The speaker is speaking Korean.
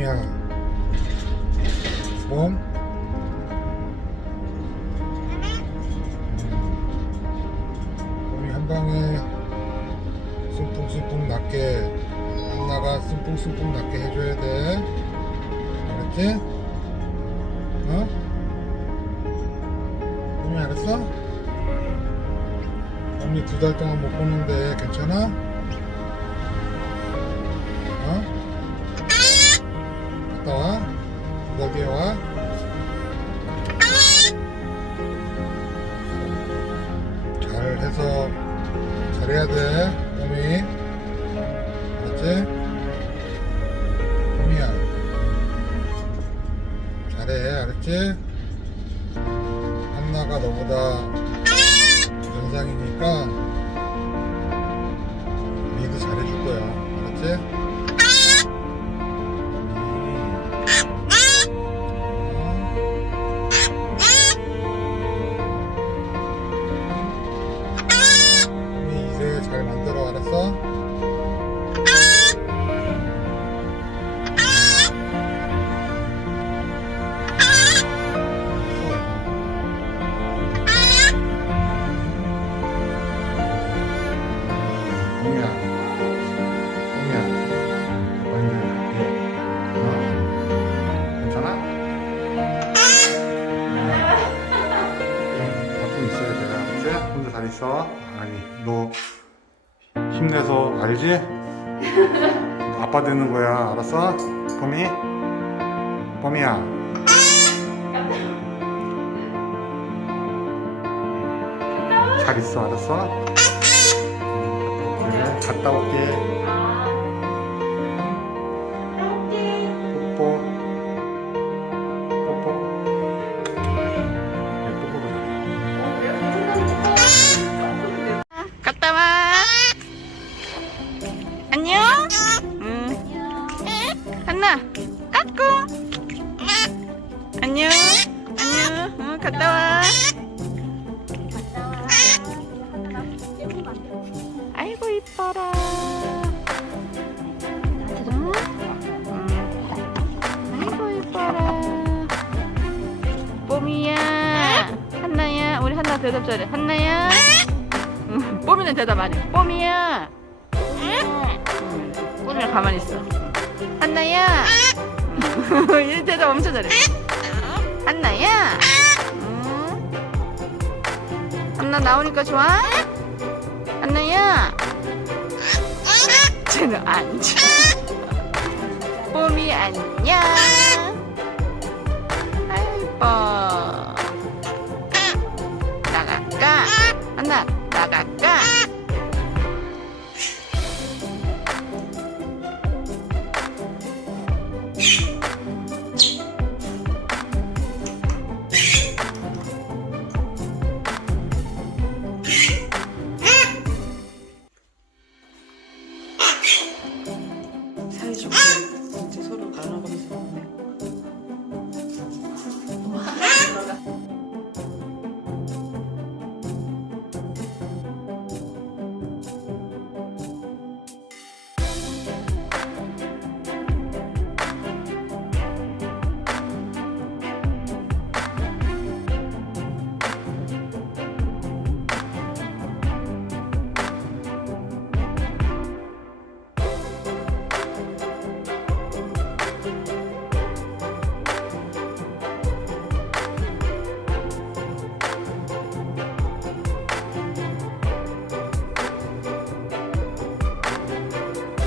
봄이야. 봄. 봄이 한 방에 숨풍숨풍 낫게 한나가 숨풍숨풍 낫게 해줘야 돼. 알았지? 어? 봄이 알았어? 봄이 두 달 동안 못 보는데 괜찮아? 어? 해야 돼, 봄이. 알았지? 봄이야. 잘해, 알았지? 한나가 너보다 영상이니까 잘 있어. 아니, 너 힘내서 알지? 너 아빠 되는 거야, 알았어? 봄이? 봄이야. 잘 있어, 알았어? 그래, 갔다 올게. 와. 안녕. 응. 한나. 까꿍. 응? 응. 아이고 이뻐라. 뽀미야. 한나야. 우리 한나 대답 잘해. 한나야. 응, 뽀미는 대답 안 해. 뽀미야. 응. 뽀미야 가만히 있어. 한나야. 이 대답 엄청 잘해. 한나야. 응. 한나 나오니까 좋아? 안 좋아. 뽀미 안녕. 아! 이제 서로 나눠가면서 먹네.